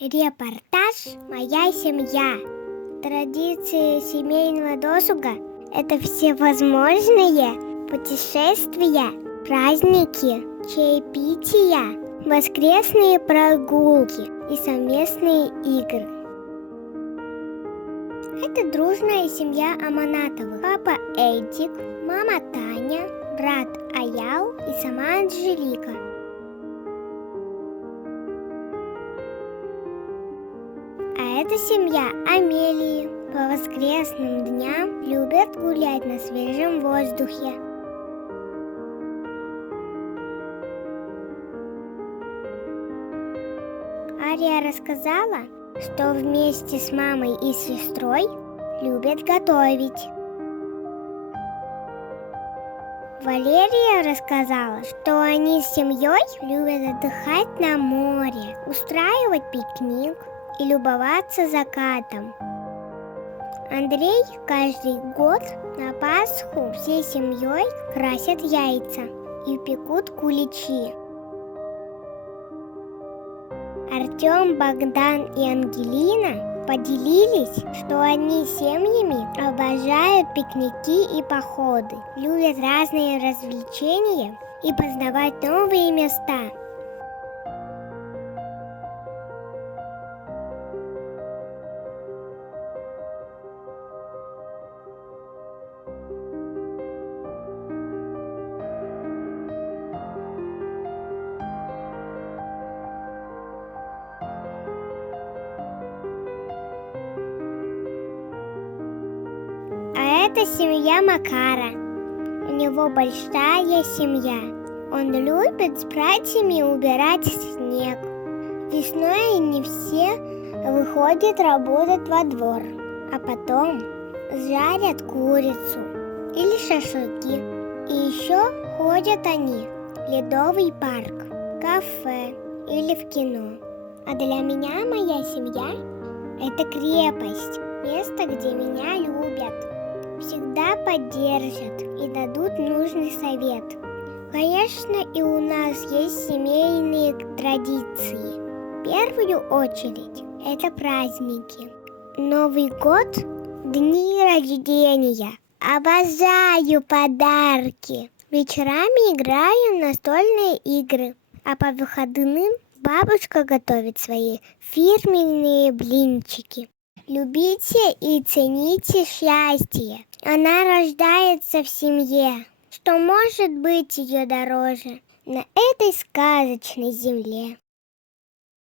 Репортаж «Моя семья». Традиции семейного досуга – это всевозможные путешествия, праздники, чаепития, воскресные прогулки и совместные игры. Это дружная семья Аманатовых. Папа Эдик, мама Таня, брат Аял и сама Анжелика. А это семья Амелии. По воскресным дням любят гулять на свежем воздухе. Ария рассказала, что вместе с мамой и сестрой любят готовить. Валерия рассказала, что они с семьей любят отдыхать на море, устраивать пикник и любоваться закатом. Андрей каждый год на Пасху всей семьей красят яйца и пекут куличи. Артем, Богдан и Ангелина поделились, что они с семьями обожают пикники и походы, любят разные развлечения и познавать новые места. Это семья Макара. У него большая семья. Он любит с братьями убирать снег. Весной они все выходят работать во двор, а потом жарят курицу или шашлыки. И еще ходят они в ледовый парк, кафе или в кино. А для меня моя семья – это крепость, место, где меня любят, всегда поддержат и дадут нужный совет. Конечно, и у нас есть семейные традиции. В первую очередь это праздники. Новый год, дни рождения. Обожаю подарки. Вечерами играю в настольные игры, а по выходным бабушка готовит свои фирменные блинчики. Любите и цените счастье. Она рождается в семье. Что может быть ее дороже на этой сказочной земле?